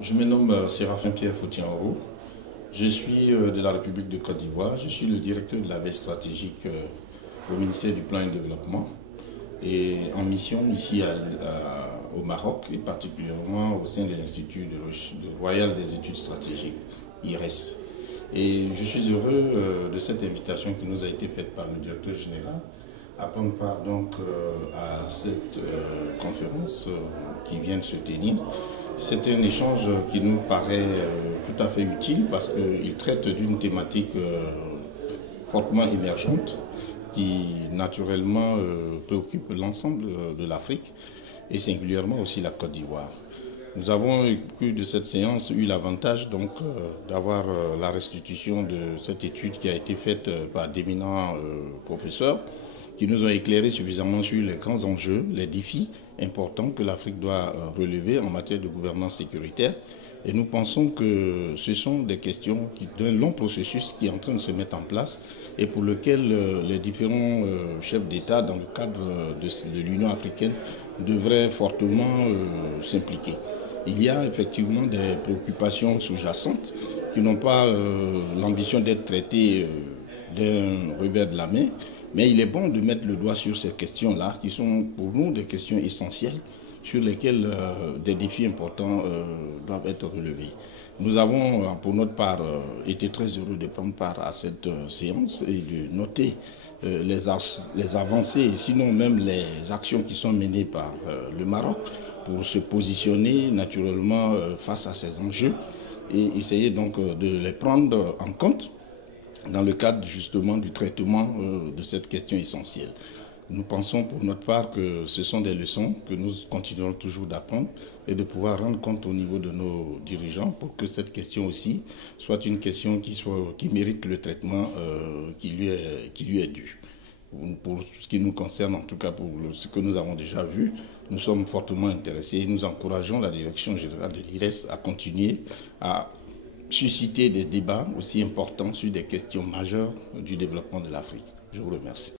Je me nomme Séraphin Pierre Foutian-Oro. Je suis de la République de Côte d'Ivoire. Je suis le directeur de la veille stratégique au ministère du Plan et Développement et en mission ici au Maroc et particulièrement au sein de l'Institut royal des études stratégiques, IRES. Et je suis heureux de cette invitation qui nous a été faite par le directeur général à prendre part donc à cette conférence qui vient de se tenir. C'est un échange qui nous paraît tout à fait utile parce qu'il traite d'une thématique fortement émergente qui naturellement préoccupe l'ensemble de l'Afrique et singulièrement aussi la Côte d'Ivoire. Nous avons, au cours de cette séance, eu l'avantage donc d'avoir la restitution de cette étude qui a été faite par d'éminents professeurs qui nous ont éclairé suffisamment sur les grands enjeux, les défis importants que l'Afrique doit relever en matière de gouvernance sécuritaire. Et nous pensons que ce sont des questions d'un long processus qui est en train de se mettre en place et pour lequel les différents chefs d'État dans le cadre de l'Union africaine devraient fortement s'impliquer. Il y a effectivement des préoccupations sous-jacentes qui n'ont pas l'ambition d'être traitées d'un revers de la main, mais il est bon de mettre le doigt sur ces questions-là qui sont pour nous des questions essentielles sur lesquelles des défis importants doivent être relevés. Nous avons pour notre part été très heureux de prendre part à cette séance et de noter les avancées, sinon même les actions qui sont menées par le Maroc pour se positionner naturellement face à ces enjeux et essayer donc de les prendre en compte dans le cadre justement du traitement de cette question essentielle. Nous pensons pour notre part que ce sont des leçons que nous continuerons toujours d'apprendre et de pouvoir rendre compte au niveau de nos dirigeants pour que cette question aussi soit une question qui mérite le traitement qui lui est dû. Pour ce qui nous concerne, en tout cas pour ce que nous avons déjà vu, nous sommes fortement intéressés et nous encourageons la direction générale de l'IRES à continuer à susciter des débats aussi importants sur des questions majeures du développement de l'Afrique. Je vous remercie.